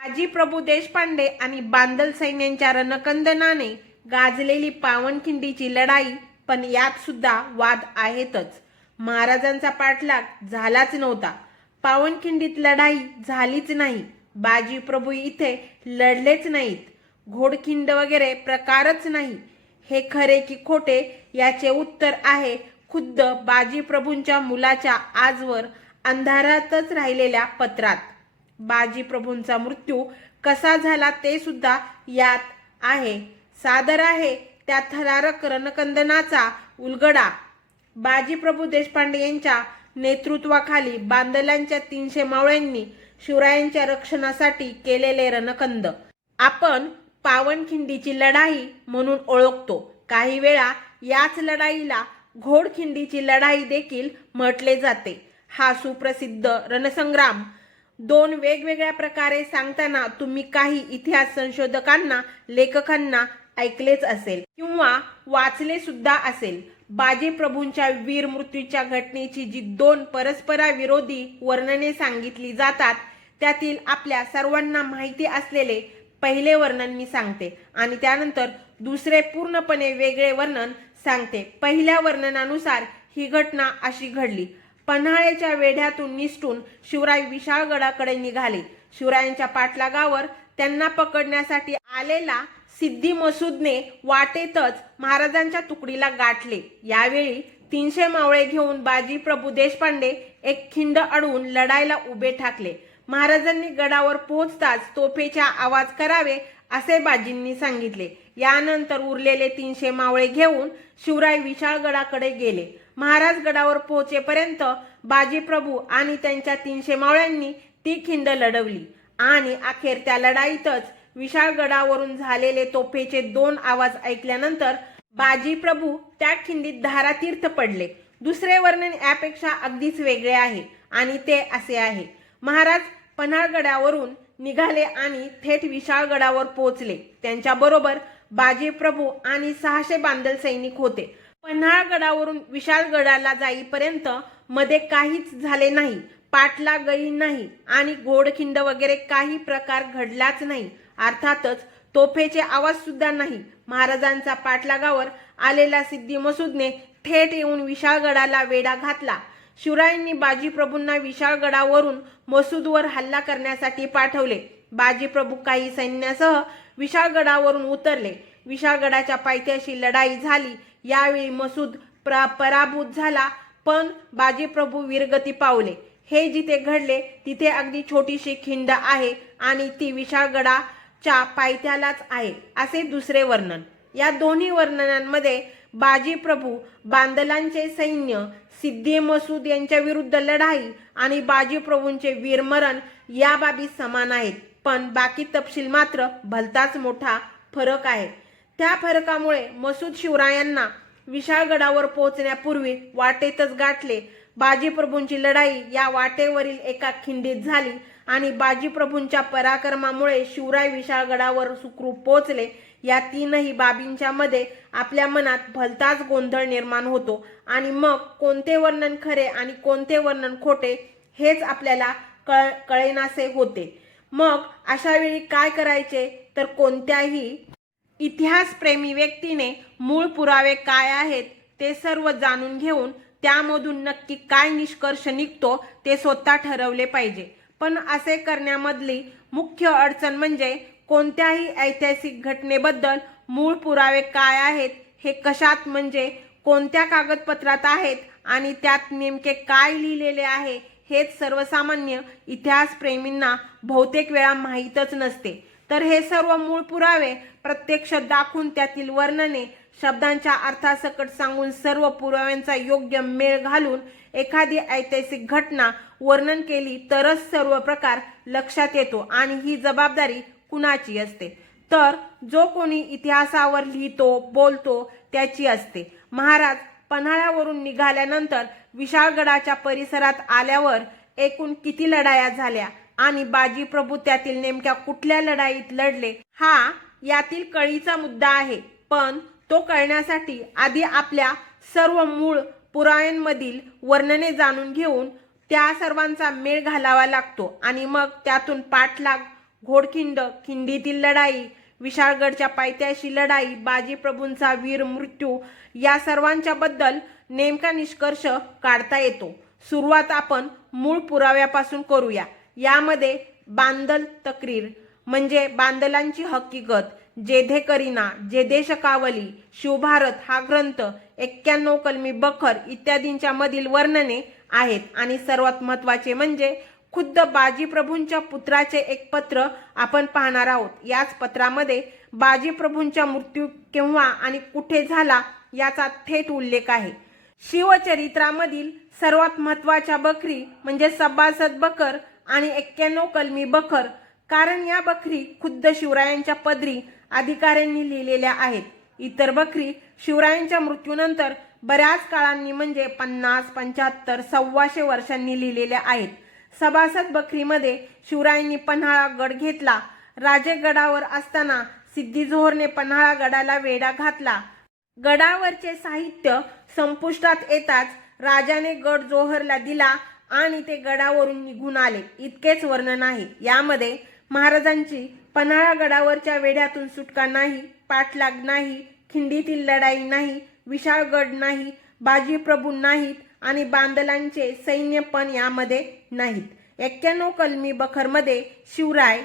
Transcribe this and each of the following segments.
बाजी प्रभू देशपांडे आणि बांदल सैन्यांच्या रणकंदनाने गाजलेली पावनखिंडीची लढाई पण यात सुद्धा वाद आहेतच. महाराजांचा पाठलाग झालाच नव्हता. पावनखिंडीत लढाई झालीच नाही. बाजी प्रभू इथे लढलेच नाहीत. घोडखिंड वगैरे प्रकारच नाही. हे खरे की खोटे याचे उत्तर आहे खुद्द बाजीप्रभूंच्या मुलाच्या आजवर अंधारातच राहिलेल्या पत्रात. बाजीप्रभूंचा मृत्यू कसा झाला ते सुद्धा यात आहे. सादर आहे त्या थरारक रणकंदनाचा उलगडा. बाजीप्रभू देशपांडे यांच्या नेतृत्वाखाली बांदलांच्या तीनशे मावळ्यांनी शिवरायांच्या रक्षणासाठी केलेले रणकंद. आपण पावनखिंडीची लढाई म्हणून ओळखतो. काही वेळा याच लढाईला घोडखिंडीची लढाई देखील म्हटले जाते. हा सुप्रसिद्ध रणसंग्राम दोन वेगवेगळ्या प्रकारे सांगताना तुम्ही काही इतिहास संशोधकांना लेखकांना ऐकलेच असेल किंवा वाचले सुद्धा असेल. बाजी प्रभूंच्या वीर मृत्यूच्या घटनेची जी दोन परस्पराविरोधी वर्णने सांगितली जातात त्यातील आपल्या सर्वांना माहिती असलेले पहिले वर्णन मी सांगते आणि त्यानंतर दुसरे पूर्णपणे वेगळे वर्णन सांगते. पहिल्या वर्णनानुसार ही घटना अशी घडली. पन्हाळ्याच्या वेढ्यातून निसटून शिवराय विशाळगडाकडे निघाले. शिवरायांच्या पाठलागावर त्यांना पकडण्यासाठी आलेला सिद्धी मसूदने वाटेतच महाराजांच्या तुकडीला गाठले. यावेळी तीनशे मावळे घेऊन बाजी प्रभू देशपांडे एक खिंड अडवून लढायला उभे ठाकले. महाराजांनी गडावर पोहोचताच तोफेच्या आवाज करावे असे बाजींनी सांगितले. यानंतर उरलेले तीनशे मावळे घेऊन शिवराय विशाळगडाकडे गेले. महाराजगडावर पोहोचेपर्यंत बाजीप्रभू आणि त्यांच्या तीनशे मावळ्यांनी ती खिंड लढवली. आणि अखेर त्या लढाईतच विशाळगडावरून झालेले तोफेचे दोन आवाज ऐकल्यानंतर बाजीप्रभू त्या खिंडीत धारातीर्थ पडले. दुसरे वर्णन यापेक्षा अगदीच वेगळे आहे आणि ते असे आहे. महाराज पन्हाळगडावरून निघाले आणि थेट विशाळगडावर पोहोचले. त्यांच्याबरोबर बाजीप्रभू आणि सहाशे बांदल सैनिक होते. पन्हाळगडावरून विशाळगडाला जाईपर्यंत मध्ये काहीच झाले नाही. पाटला गळी नाही आणि घोडखिंड वगैरे काही प्रकार घडलाच नाही. अर्थातच तोफेचे आवाज सुद्धा नाही. महाराजांचा पाठलागावर आलेला सिद्धी मसूदने थेट येऊन विशाळगडाला वेढा घातला. शिवरायांनी बाजीप्रभूंना विशाळगडावरून मसूदवर हल्ला करण्यासाठी पाठवले. बाजीप्रभू काही सैन्यासह विशाळगडावरून उतरले. विशाळगडाच्या पायथ्याशी लढाई झाली. यावेळी मसूद प्रा पराभूत झाला पण बाजीप्रभू वीरगती पावले. हे जिथे घडले तिथे अगदी छोटीशी खिंड आहे आणि ती विशाळगडाच्या पायथ्यालाच आहे असे दुसरे वर्णन. या दोन्ही वर्णनांमध्ये बाजीप्रभू बांदलांचे सैन्य सिद्धी मसूद यांच्या विरुद्ध लढाई आणि बाजीप्रभूंचे वीरमरण या बाबी समान आहेत. पण बाकी तपशील मात्र भलताच मोठा फरक आहे. त्या फरकामुळे मसूद शिवरायांना विशाळगडावर पोहोचण्यापूर्वी वाटेतच गाठले. बाजीप्रभूंची लढाई या वाटेवरील एका खिंडीत झाली आणि बाजीप्रभूंच्या पराक्रमामुळे शिवराय विशाळगडावर सुखरूप पोहोचले. या तीनही बाबींच्या मध्ये आपल्या मनात भलताच गोंधळ निर्माण होतो आणि मग कोणते वर्णन खरे आणि कोणते वर्णन खोटे हेच आपल्याला कळ कळेनासे होते. मग अशा वेळी काय करायचे? तर कोणत्याही इतिहासप्रेमी व्यक्तीने मूळ पुरावे काय आहेत ते सर्व जाणून घेऊन त्यामधून नक्की काय निष्कर्ष निघतो ते स्वतः ठरवले पाहिजे. पण असे करण्यामधली मुख्य अडचण म्हणजे कोणत्याही ऐतिहासिक घटनेबद्दल मूळ पुरावे काय आहेत हे कशात म्हणजे कोणत्या कागदपत्रात आहेत आणि त्यात नेमके काय लिहिलेले आहे हेच सर्वसामान्य इतिहासप्रेमींना बहुतेक वेळा माहीतच नसते. तर हे सर्व मूळ पुरावे प्रत्यक्ष दाखवून त्यातील वर्णने शब्दांच्या अर्थासकट सांगून सर्व पुराव्यांचा योग्य मेळ घालून एखादी ऐतिहासिक घटना वर्णन केली तरच सर्व प्रकार लक्षात येतो आणि ही जबाबदारी कुणाची असते? तर जो कोणी इतिहासावर लिहितो बोलतो त्याची असते. महाराज पन्हाळ्यावरून निघाल्यानंतर विशाळगडाच्या परिसरात आल्यावर एकूण किती लढाया झाल्या? आणि बाजी प्रभू त्यातील नेमक्या कुठल्या लढाईत लढले हा यातील कळीचा मुद्दा आहे. पण तो कळण्यासाठी आधी आपल्या सर्व मूळ पुरायांमधील वर्णने जाणून घेऊन त्या सर्वांचा मेळ घालावा लागतो आणि मग त्यातून पाठलाग घोडखिंड खिंडीतील लढाई विशाळगडच्या पायथ्याशी लढाई बाजीप्रभूंचा वीर मृत्यू या सर्वांच्या बद्दल नेमका निष्कर्ष काढता येतो. सुरुवात आपण मूळ पुराव्यापासून करूया. यामध्ये बांदल तक्रीर म्हणजे बांदलांची हकीकत जेधे करीना जेधे शकावली शिवभारत हा ग्रंथ एक्क्याण्णव कलमी बखर इत्यादींच्या मधील वर्णने आहेत. आणि सर्वात महत्त्वाचे म्हणजे खुद्द बाजीप्रभूंच्या पुत्राचे एक पत्र आपण पाहणार आहोत. याच पत्रामध्ये बाजीप्रभूंच्या मृत्यू केव्हा आणि कुठे झाला याचा थेट उल्लेख आहे. शिवचरित्रामधील सर्वात महत्त्वाच्या बकरी म्हणजे सभासद बकर आणि एक्क्याण्णव कलमी बखर कारण या बकरी खुद्द शिवरायांच्या पदरी अधिकाऱ्यांनी लिहिलेल्या आहेत. इतर बकरी शिवरायांच्या मृत्यूनंतर बऱ्याच काळांनी म्हणजे पन्नास पंच्याहत्तर सव्वाशे वर्षांनी लिहिलेल्या आहेत. सभासद बकरीमध्ये शिवरायांनी पन्हाळा गड घेतला. राजेगडावर असताना सिद्धी जोहरने पन्हाळा गडाला वेढा घातला. गडावरचे साहित्य संपुष्टात येताच राजाने गड जोहरला दिला. आणि ते गडावरून निघून आले. इतकेच वर्णन आहे. यामध्ये महाराजांची पन्हाळा गडावरच्या वेढ्यातून सुटका नाही पाठलाग नाही खिंडीतील लढाई नाही विशाळगड नाही बाजीप्रभू नाहीत आणि बांदलांचे सैन्य पण यामध्ये नाहीत. एक्क्याण्णव कलमी बखरमध्ये शिवराय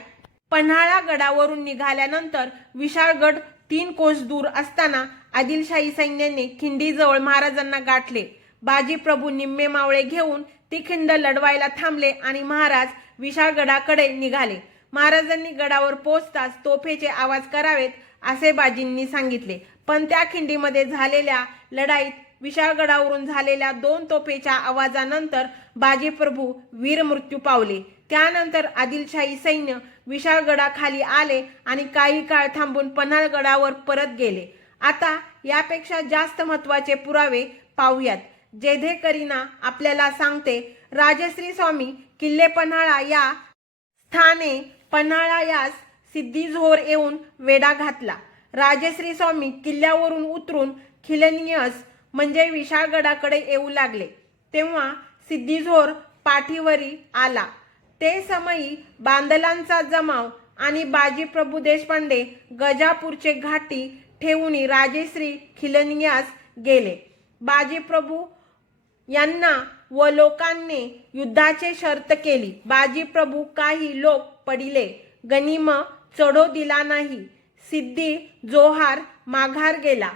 पन्हाळा गडावरून निघाल्यानंतर विशाळगड तीन कोस दूर असताना आदिलशाही सैन्याने खिंडीजवळ महाराजांना गाठले. बाजीप्रभू निम्मे मावळे घेऊन ती खिंड लढवायला थांबले आणि महाराज विशाळगडाकडे निघाले. महाराजांनी गडावर पोहोचताच तोफेचे आवाज करावेत असे बाजींनी सांगितले. पण त्या खिंडीमध्ये झालेल्या लढाईत विशाळगडावरून झालेल्या दोन तोफेच्या आवाजानंतर बाजीप्रभू वीर मृत्यू पावले. त्यानंतर आदिलशाही सैन्य विशाळगडाखाली आले आणि काही काळ थांबून पन्हाळगडावर परत गेले. आता यापेक्षा जास्त महत्त्वाचे पुरावे पाहूयात. जेधे करीना आपल्याला सांगते राजश्री स्वामी किल्ले पन्हाळा या स्थाने पन्हाळा यास सिद्धी झोर येऊन वेढा घातला. राजश्री स्वामी किल्ल्यावरून उतरून खिलनियस म्हणजे विशाळगडाकडे येऊ लागले. तेव्हा सिद्धीझोर पाठीवरी आला. ते समयी बांदलांचा जमाव आणि बाजीप्रभू देशपांडे गजापूरचे घाटी ठेवून राजेश्री खिलनियास गेले. बाजीप्रभू यांना व लोकांनी युद्धाचे शर्त केली. बाजीप्रभू काही लोक पडिले. गनिम चढो दिला नाही. सिद्धी जोहार माघार गेला.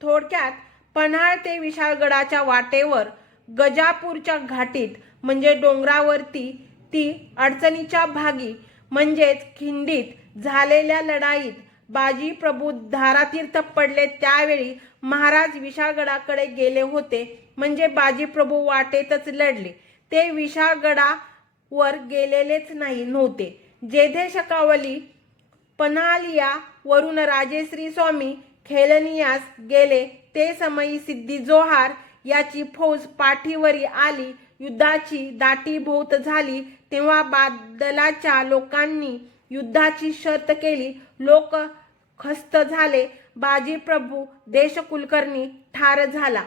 थोडक्यात पन्हाळ ते विशाळगडाच्या वाटेवर गजापूरच्या घाटीत म्हणजे डोंगरावरती ती अडचणीच्या भागी म्हणजेच खिंडीत झालेल्या लढाईत बाजीप्रभू धारातीर्थ पडले. त्यावेळी महाराज विशाळगडाकडे गेले होते. म्हणजे बाजीप्रभू वाटेतच लढले. ते विशाळगडावर गेलेलेच नाही नव्हते. जेधे शकावली पन्हालिया वरून राजेश्री स्वामी खेलनियास गेले ते समयी सिद्धी जोहार याची फौज पाठीवरी आली युद्धाची दाटी भोवत झाली तेव्हा बादलाच्या लोकांनी युद्धाची शर्त केली लोक खस्त झाले बाजीप्रभू देशकुलकर्णी ठार झाला.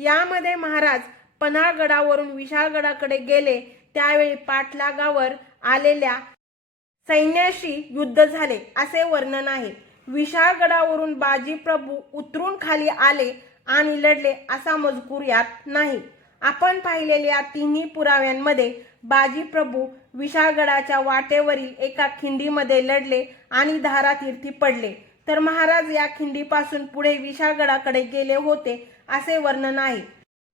यामध्ये महाराज पन्हाळगडावरून विशाळगडाकडे गेले. त्यावेळी पाठलागावर आलेल्या सैन्याशी युद्ध झाले असे वर्णन आहे. विशाळगडावरून बाजीप्रभू उतरून खाली आले आणि लढले असा मजकूर यात नाही. आपण पाहिलेल्या तिन्ही पुराव्यांमध्ये बाजीप्रभू विशाळगडाच्या वाटेवरील एका खिंडीमध्ये लढले आणि धारातीर्थी पडले. तर महाराज या खिंडीपासून पुढे विशाळगडाकडे गेले होते. असे वर्णन आहे.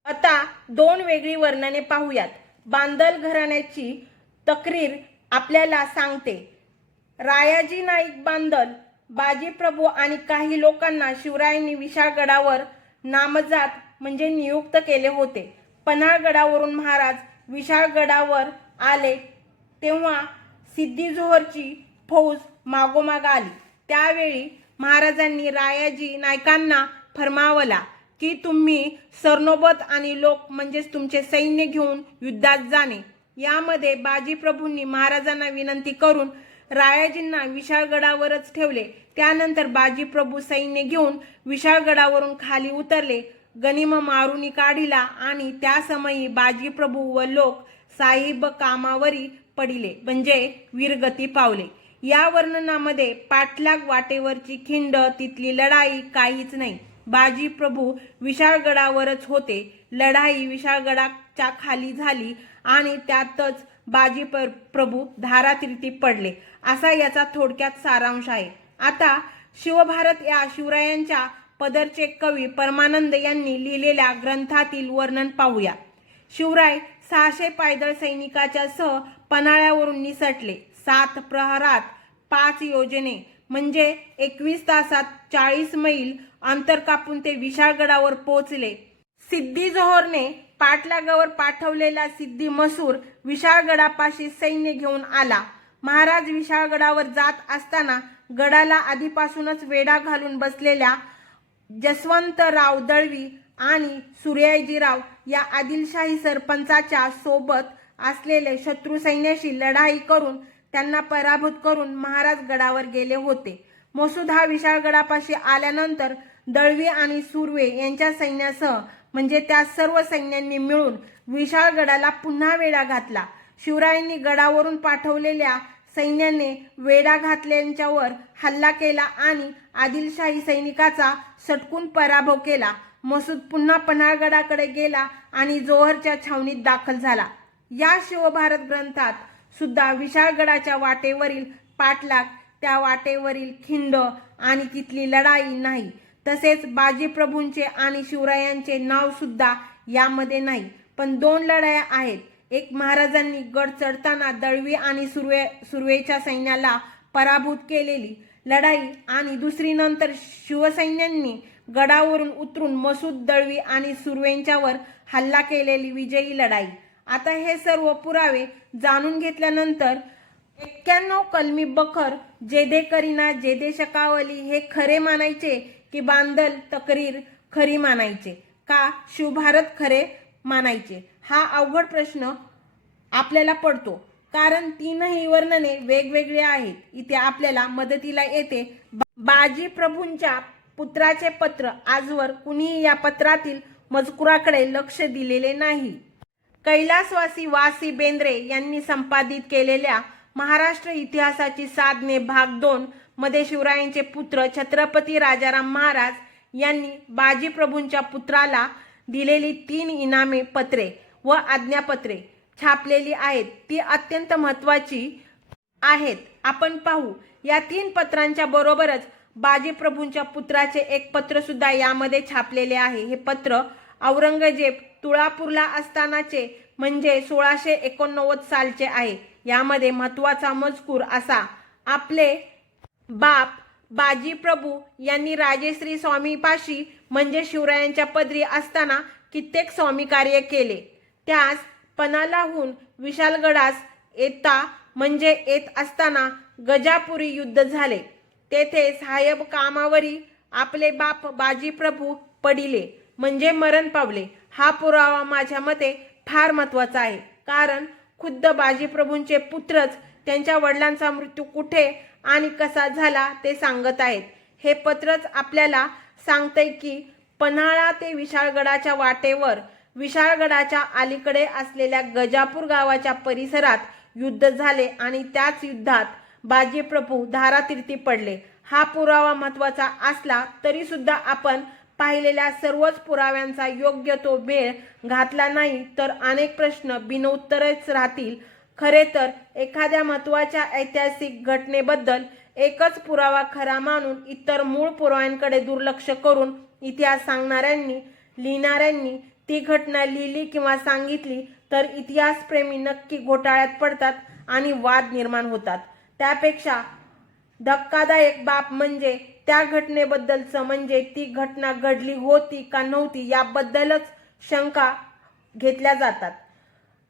आता दोन वेगळी वर्णने पाहूयात. बांदल घराण्याची तक्रीर आपल्याला सांगते. रायाजी नाईक बांदल बाजीप्रभू आणि काही लोकांना शिवरायांनी विशाळगडावर नामजात म्हणजे नियुक्त केले होते. पन्हाळगडावरून महाराज विशाळगडावर आले तेव्हा सिद्धीजोहरची फौज मागोमाग आली. त्यावेळी महाराजांनी रायाजी नायकांना फरमावला की तुम्ही सरनोबत आणि लोक म्हणजेच तुमचे सैन्य घेऊन युद्धात जाणे. यामध्ये बाजीप्रभूंनी महाराजांना विनंती करून रायाजींना विशाळगडावरच ठेवले. त्यानंतर बाजीप्रभू सैन्य घेऊन विशाळगडावरून खाली उतरले. गनिम मारुनी काढिला आणि त्या समयी बाजीप्रभू व लोक साहिब कामावरी पडिले म्हणजे वीरगती पावले. या वर्णनामध्ये पाठलाग वाटेवरची खिंड तिथली लढाई काहीच नाही. बाजी प्रभू विशाळगडावरच होते. लढाई विशाळगडाच्या खाली झाली आणि त्यातच बाजी प्रभू धारातीर्थी पडले. असा याचा थोडक्यात सारांश आहे. आता शिवभारत या शिवरायांच्या पदरचे कवी परमानंद यांनी लिहिलेल्या ग्रंथातील वर्णन पाहूया. शिवराय सहाशे पायदळ सैनिकाच्या सह पन्हाळ्यावरून निसटले. सात प्रहरात पाच योजने म्हणजे एकवीस तासात चाळीस मैल अंतर कापून ते विशाळगडावर पोहोचले. सिद्धी जोहरने पाठलागावर पाठवलेला सिद्धी मसूर विशाळगडापाशी सैन्य घेऊन आला. महाराज विशाळगडावर जात असताना गडाला आधीपासूनच वेढा घालून बसलेल्या जसवंतराव दळवी आणि सूर्याजीराव या आदिलशाही सरपंचाच्या सोबत असलेले शत्रू सैन्याशी लढाई करून त्यांना पराभूत करून महाराज गडावर गेले होते. मसूद हा विशाळगडापाशी आल्यानंतर दळवी आणि सुर्वे यांच्या सैन्यासह म्हणजे त्या सर्व सैन्यांनी मिळून विशाळगडाला पुन्हा वेढा घातला. शिवरायांनी गडावरून पाठवलेल्या सैन्याने वेढा घातल्यांच्यावर हल्ला केला आणि आदिलशाही सैनिकाचा सटकून पराभव केला. मसूद पुन्हा पन्हाळगडाकडे गेला आणि जोहरच्या छावणीत दाखल झाला. या शिवभारत ग्रंथात सुद्धा विशाळगडाच्या वाटेवरील पाठलाग त्या वाटेवरील खिंड आणि तिथली लढाई नाही. तसेच बाजीप्रभूंचे आणि शिवरायांचे नावसुद्धा यामध्ये नाही. पण दोन लढाया आहेत. एक महाराजांनी गड चढताना दळवी आणि सुर्वे सुर्वेच्या सैन्याला पराभूत केलेली लढाई आणि दुसरी नंतर शिवसैन्यांनी गडावरून उतरून मसूद दळवी आणि सुर्वेंच्यावर हल्ला केलेली विजयी लढाई. आता हे सर्व पुरावे जाणून घेतल्यानंतर एक्क्याण्णव कलमी बखर जेदे करीना जेदे शकावली हे खरे मानायचे की बांदल तक्रीर खरी मानायचे? का शिवभारत खरे मानायचे? हा अवघड प्रश्न आपल्याला पडतो. कारण तीनही वर्णने वेगवेगळी आहेत. इथे आपल्याला मदतीला येते. बाजी प्रभूंच्या पुत्राचे पत्र आजवर कुणीही या पत्रातील मजकुराकडे लक्ष दिलेले नाही. कैलासवासी वासी बेंद्रे यांनी संपादित केलेल्या महाराष्ट्र इतिहासाची साधने भाग दोन मध्ये शिवरायांचे पुत्र छत्रपती राजाराम महाराज यांनी बाजीप्रभूंच्या पुत्राला दिलेली तीन इनामे पत्रे व आज्ञापत्रे छापलेली आहेत. ती अत्यंत महत्वाची आहेत. आपण पाहू या तीन पत्रांच्या बरोबरच बाजीप्रभूंच्या पुत्राचे एक पत्र सुद्धा यामध्ये छापलेले आहे. हे पत्र औरंगजेब तुळापूरला असतानाचे म्हणजे सोळाशे एकोणनव्वद सालचे आहे. यामध्ये महत्त्वाचा मजकूर असा. आपले बाप बाजी प्रभू यांनी राजेश्री स्वामीपाशी म्हणजे शिवरायांच्या पदरी असताना कित्येक स्वामी कार्य केले. त्यास पनालाहून विशालगडास येता म्हणजे येत असताना गजापुरी युद्ध झाले. तेथे साहेब कामावरी आपले बाप बाजी प्रभू पडिले म्हणजे मरण पावले. हा पुरावा माझ्या मते फार महत्त्वाचा आहे. कारण खुद्द बाजीप्रभूंचे पुत्रच त्यांच्या वडिलांचा मृत्यू कुठे आणि कसा झाला ते सांगत आहेत. हे पत्रच आपल्याला सांगतंय की पन्हाळा ते विशाळगडाच्या वाटेवर विशाळगडाच्या अलीकडे असलेल्या गजापूर गावाच्या परिसरात युद्ध झाले आणि त्याच युद्धात बाजीप्रभू धारातीर्थी पडले. हा पुरावा महत्त्वाचा असला तरी सुद्धा आपण पाहिलेल्या सर्वच पुराव्यांचा योग्य तो मेळ घातला नाही तर अनेक प्रश्न बिनउत्तरच राहतील. खरे तर एखाद्या महत्त्वाच्या ऐतिहासिक घटनेबद्दल एकच पुरावा खरा मानून इतर मूळ पुराव्यांकडे दुर्लक्ष करून इतिहास सांगणाऱ्यांनी लिहिणाऱ्यांनी ती घटना लिहिली किंवा सांगितली तर इतिहासप्रेमी नक्की घोटाळ्यात पडतात आणि वाद निर्माण होतात. त्यापेक्षा धक्कादायक बाब म्हणजे त्या घटनेबद्दलचं म्हणजे ती घटना घडली होती का नव्हती याबद्दलच शंका घेतल्या जातात.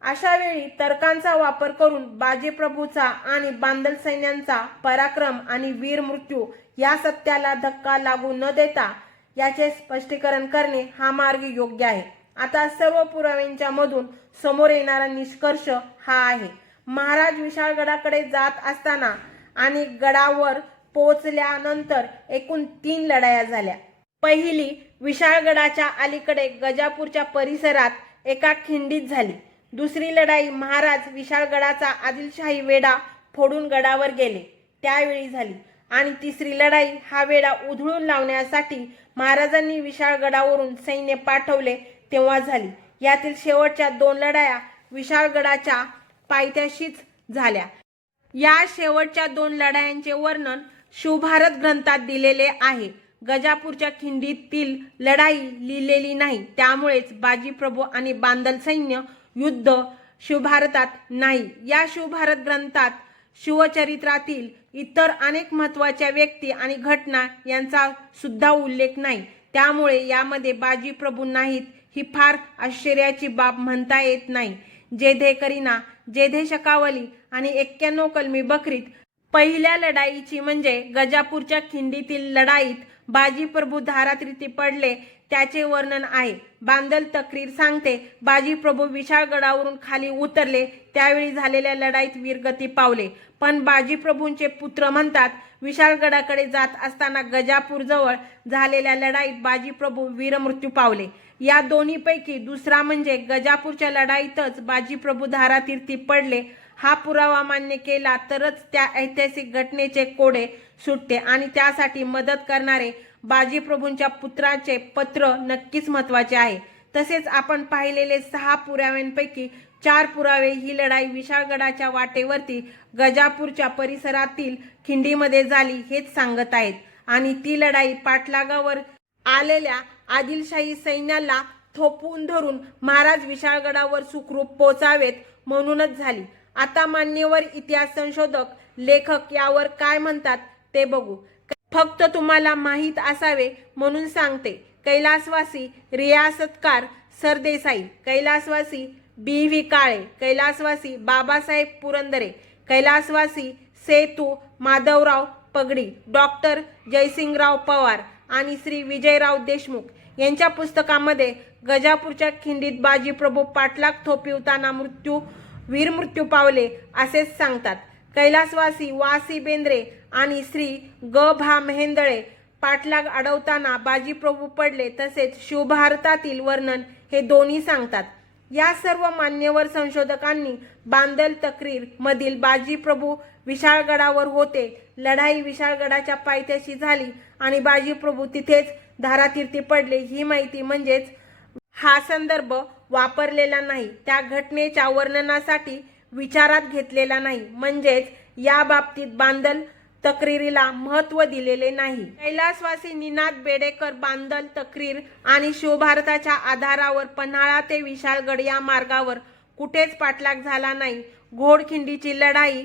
अशा वेळी तर्कांचा वापर करून बाजीप्रभूचा आणि बांदल सैन्यांचा पराक्रम आणि वीर मृत्यू या सत्याला धक्का लागू न देता याचे स्पष्टीकरण करणे हा मार्ग योग्य आहे. आता सर्व पुराव्यांच्या मधून समोर येणारा निष्कर्ष हा आहे. महाराज विशाळगडाकडे जात असताना आणि गडावर पोहोचल्यानंतर एकूण तीन लढाया झाल्या. पहिली विशाळगडाच्या अलीकडे गजापूरच्या परिसरात एका खिंडीत झाली. दुसरी लढाई महाराज विशाळगडाचा आदिलशाही वेढा फोडून गडावर गेले. त्यावेळी झाली. आणि तिसरी लढाई हा वेढा उधळून लावण्यासाठी महाराजांनी विशाळगडावरून सैन्य पाठवले तेव्हा झाली. यातील शेवटच्या दोन लढाया विशाळगडाच्या पायथ्याशीच झाल्या. या शेवटच्या दोन लढायांचे वर्णन शिवभारत ग्रंथात दिलेले आहे. गजापूरच्या खिंडीतील लढाई लिहिलेली नाही. त्यामुळेच बाजीप्रभू आणि बांदल सैन्य युद्ध शिवभारतात नाही. या शिवभारत ग्रंथात शिवचरित्रातील इतर अनेक महत्त्वाच्या व्यक्ती आणि घटना यांचा सुद्धा उल्लेख नाही. त्यामुळे यामध्ये बाजीप्रभू नाहीत ही फार आश्चर्याची बाब म्हणता येत नाही. जेधे करीना जेधे शकावली आणि एक्क्याण्णव कलमी बकरीत पहिल्या लढाईची म्हणजे गजापूरच्या खिंडीतील लढाईत बाजीप्रभू धारात्रिती पडले त्याचे वर्णन आहे. बांदल तक्रीर सांगते बाजीप्रभू विशाळगडावरून खाली उतरले त्यावेळी झालेल्या लढाईत वीरगती पावले. पण बाजीप्रभूंचे पुत्र म्हणतात विशाळगडाकडे जात असताना गजापूरजवळ झालेल्या लढाईत बाजीप्रभू वीरमृत्यू पावले. या दोन्हीपैकी दुसरा म्हणजे गजापूरच्या लढाईतच बाजीप्रभू धारातीर्थी पडले हा पुरावा मान्य केला तरच त्या ऐतिहासिक घटनेचे कोडे सुटते आणि त्यासाठी मदत करणारे बाजीप्रभूंच्या पुत्राचे पत्र नक्कीच महत्त्वाचे आहे. तसेच आपण पाहिलेले सहा पुराव्यांपैकी चार पुरावे ही लढाई विशाळगडाच्या वाटेवरती गजापूरच्या परिसरातील खिंडीमध्ये झाली हेच सांगत आहेत. आणि ती लढाई पाठलागावर आलेल्या आदिलशाही सैन्याला थोपवून धरून महाराज विशाळगडावर सुखरूप पोचावेत म्हणूनच झाली. आता मान्यवर इतिहास संशोधक लेखक यावर काय म्हणतात ते बघू. फक्त तुम्हाला माहीत असावे म्हणून सांगते. कैलासवासी रियासतकार सरदेसाई कैलासवासी बी व्ही काळे कैलासवासी बाबासाहेब पुरंदरे कैलासवासी सेतू माधवराव पगडी डॉक्टर जयसिंगराव पवार आणि श्री विजयराव देशमुख यांच्या पुस्तकामध्ये गजापूरच्या खिंडीत बाजीप्रभू पाठलाग थोपिवताना मृत्यू वीरमृत्यू पावले असेच सांगतात. कैलासवासी वासी बेंद्रे आणि श्री ग भा मेहेंदळे पाठलाग अडवताना बाजीप्रभू पडले तसेच शिवभारतातील वर्णन हे दोन्ही सांगतात. या सर्व मान्यवर संशोधकांनी बांदल तक्रीर मधील बाजीप्रभू विशाळगडावर होते. लढाई विशाळगडाच्या पायथ्याशी झाली आणि बाजीप्रभू तिथेच धारातीर्थी पडले. ही माहिती म्हणजेच हा संदर्भ वापरलेला नाही. त्या घटनेच्या वर्णनासाठी विचारात घेतलेला नाही. म्हणजेच या बाबतीत बांदल तक्रीरीला महत्त्व दिलेले नाही. कैलासवासी निनाद बेडेकर बांदल तक्रीर आणि शिवभारताच्या आधारावर पन्हाळा ते विशाळगड या मार्गावर कुठेच पाठलाग झाला नाही. घोडखिंडीची लढाई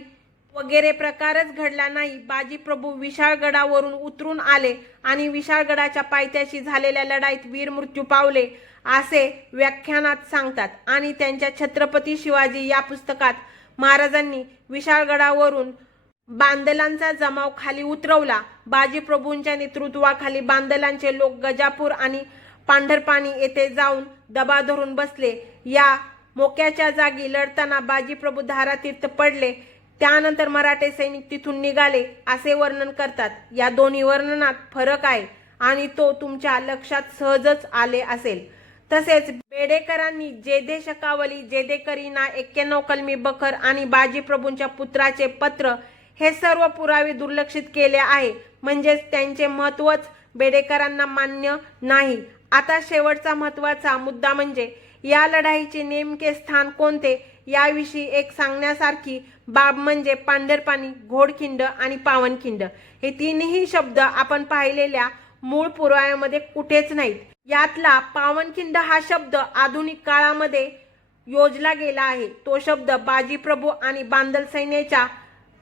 वगैरे प्रकारच घडला नाही. बाजीप्रभू विशाळगडावरून उतरून आले आणि विशाळगडाच्या पायथ्याशी झालेल्या लढाईत वीर मृत्यू पावले असे व्याख्यानात सांगतात. आणि त्यांच्या छत्रपती शिवाजी या पुस्तकात महाराजांनी विशाळगडावरून बांदलांचा जमाव खाली उतरवला. बाजीप्रभूंच्या नेतृत्वाखाली बांदलांचे लोक गजापूर आणि पांढरपाणी येथे जाऊन दबा धरून बसले. या मोक्याच्या जागी लढताना बाजीप्रभू धारातीर्थ पडले. त्यानंतर मराठे सैनिक तिथून निघाले असे वर्णन करतात. या दोन्ही वर्णनात फरक आहे आणि तो तुमच्या लक्षात सहजच आले असेल. तसेच बेडेकरांनी जेदे शकावली जेदेकरीना एक्क्याण्णव कलमी बखर आणि बाजीप्रभूंच्या पुत्राचे पत्र हे सर्व पुरावे दुर्लक्षित केले आहे. म्हणजेच त्यांचे महत्वच बेडेकरांना मान्य नाही. आता शेवटचा महत्त्वाचा मुद्दा म्हणजे या लढाईचे नेमके स्थान कोणते? याविषयी एक सांगण्यासारखी बाब म्हणजे पांढरपाणी घोडखिंड आणि पावनखिंड. हे तीनही शब्द आपण पाहिलेल्या मूळ पुराव्यामध्ये कुठेच नाहीत. यातला पावनखिंड हा शब्द आधुनिक काळामध्ये योजला गेला आहे. तो शब्द बाजीप्रभू आणि बांदल सैन्याच्या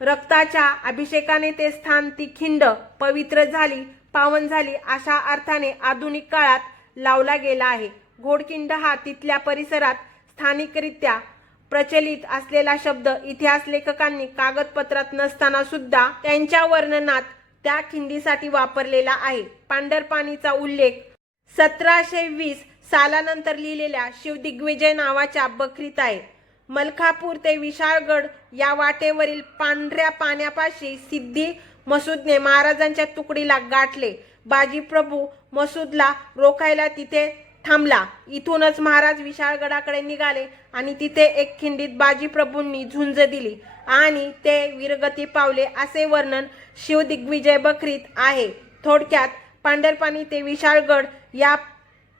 रक्ताच्या अभिषेकाने ते स्थान ती खिंड पवित्र झाली पावन झाली अशा अर्थाने आधुनिक काळात लावला गेला आहे. घोडखिंड हा तिथल्या परिसरात स्थानिकरित्या प्रचलित असलेला शब्द. इतिहास लेखकांनी कागदपत्रात नसताना सुद्धा त्यांच्या वर्णनात त्या खिंडीसाठी वापरलेला आहे. पांढरपाणीचा उल्लेख सतराशे वीस सालानंतर लिहिलेल्या शिवदिग्विजय नावाच्या बखरीत आहे. मलकापूर ते विशाळगड या वाटेवरील पांढऱ्या पाण्यापाशी सिद्धी मसूदने महाराजांच्या तुकडीला गाठले. बाजीप्रभू मसूदला रोखायला तिथे थांबला. इथूनच महाराज विशाळगडाकडे निघाले आणि तिथे एक खिंडीत बाजीप्रभूंनी झुंज दिली आणि ते वीरगती पावले असे वर्णन शिवदिग्विजय बकरीत आहे. थोडक्यात पांढरपाणी ते विशाळगड या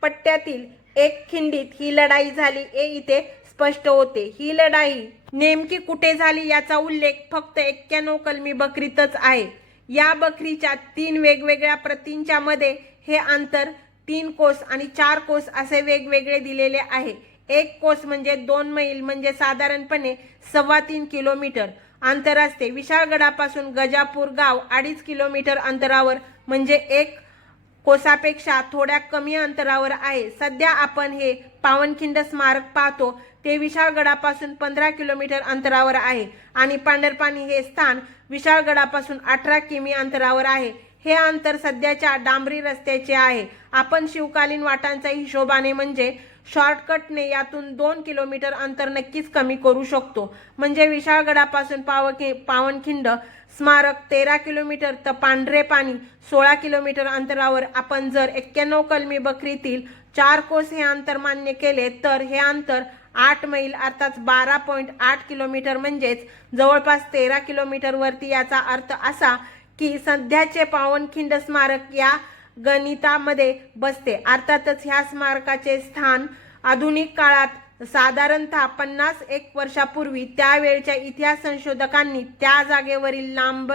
पट्ट्यातील एक खिंडीत ही लढाई झाली. हे इथे स्पष्ट होते. ही लढाई नेमकी कुठे झाली याचा उल्लेख फक्त एक्क्याण्णव कलमी बकरीतच आहे. या बकरीच्या तीन वेगवेगळ्या प्रतींच्या मध्ये हे अंतर तीन कोस आणि चार कोस असे वेगवेगळे दिलेले आहे. एक कोस म्हणजे दोन मैल म्हणजे साधारणपणे सव्वा तीन किलोमीटर. अंतर असते. विशाळगडापासून गजापूर गाव अडीच किलोमीटर अंतरावर म्हणजे एक कोसापेक्षा थोड्या कमी अंतरावर आहे. सध्या आपण हे पावनखिंड स्मारक पाहतो. ते विशाळगडापासून पंधरा किलोमीटर अंतरावर आहे. आणि पांढरपाणी हे स्थान विशाळगडापासून अठरा किमी अंतरावर आहे. हे अंतर सध्याच्या डांबरी रस्त्याचे आहे. आपण शिवकालीन वाटांचा हिशोबाने म्हणजे शॉर्टकटने यातून दोन किलोमीटर अंतर नक्कीच कमी करू शकतो. म्हणजे विशाळगडापासून पावखि पावनखिंड स्मारक तेरा किलोमीटर तर पांढरे पाणी सोळा किलोमीटर अंतरावर आपण जर एक्क्याण्णव कलमी बकरीतील चार कोस हे अंतर मान्य केले तर हे अंतर आठ मैल अर्थात बारा पॉईंट आठ किलोमीटर म्हणजेच जवळपास तेरा किलोमीटरवरती याचा अर्थ असा की सध्याचे पावनखिंड स्मारक या गणितामध्ये बसते. अर्थातच ह्या स्मारकाचे स्थान आधुनिक काळात साधारणतः पन्नास एक वर्षापूर्वी त्यावेळच्या इतिहास संशोधकांनी त्या जागेवरील लांब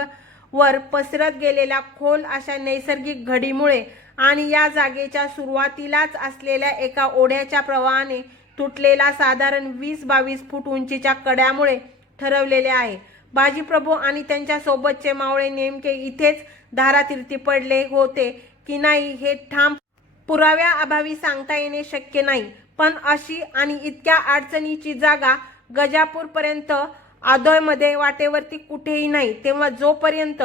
वर पसरत गेलेल्या खोल अशा नैसर्गिक घडीमुळे आणि या जागेच्या सुरुवातीलाच असलेल्या एका ओढ्याच्या प्रवाहाने तुटलेला साधारण वीस बावीस फूट उंचीच्या कड्यामुळे ठरवलेले आहे. बाजीप्रभू आणि त्यांच्या सोबतचे मावळे नेमके इथेच धारातीर्थी पडले होते की नाही हे ठाम पुराव्या अभावी सांगता येणे शक्य नाही. पण अशी आणि इतक्या अडचणीची जागा गजापूरपर्यंत आदोळमध्ये आदोयमध्ये वाटेवरती कुठेही नाही. तेव्हा जोपर्यंत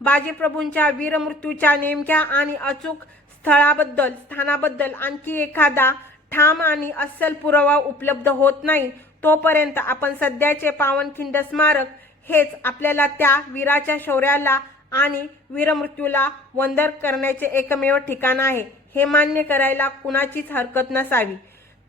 बाजीप्रभूंच्या वीरमृत्यूच्या नेमक्या आणि अचूक स्थळाबद्दल स्थानाबद्दल आणखी एखादा ठाम आणि अस्सल पुरावा उपलब्ध होत नाही तोपर्यंत आपण सध्याचे पावनखिंड स्मारक हेच आपल्याला त्या वीराच्या शौर्याला आणि वीरमृत्यूला वंदर करण्याचे एकमेव ठिकाण आहे हे मान्य करायला कुणाचीच हरकत नसावी.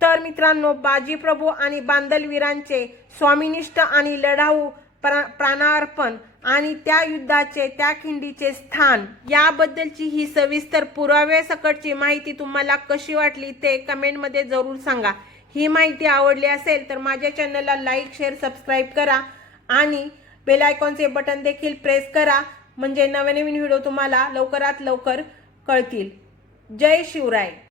तर मित्रांनो बाजीप्रभू आणि बांदलवीरांचे स्वामिनिष्ठ आणि लढाऊ प्रा- प्राणार्पण आणि त्या युद्धाचे त्या खिंडीचे स्थान. याबद्दलची ही सविस्तर पुराव्यासकटची माहिती तुम्हाला कशी वाटली ते कमेंटमध्ये जरूर सांगा. ही माहिती आवडली असेल तर माझ्या चॅनलला लाईक शेअर सबस्क्राईब करा आणि बेल आयकॉनचे बटन देखील प्रेस करा. म्हणजे नवनवीन व्हिडिओ तुम्हाला लवकरात लवकर कळतील. जय शिवराय.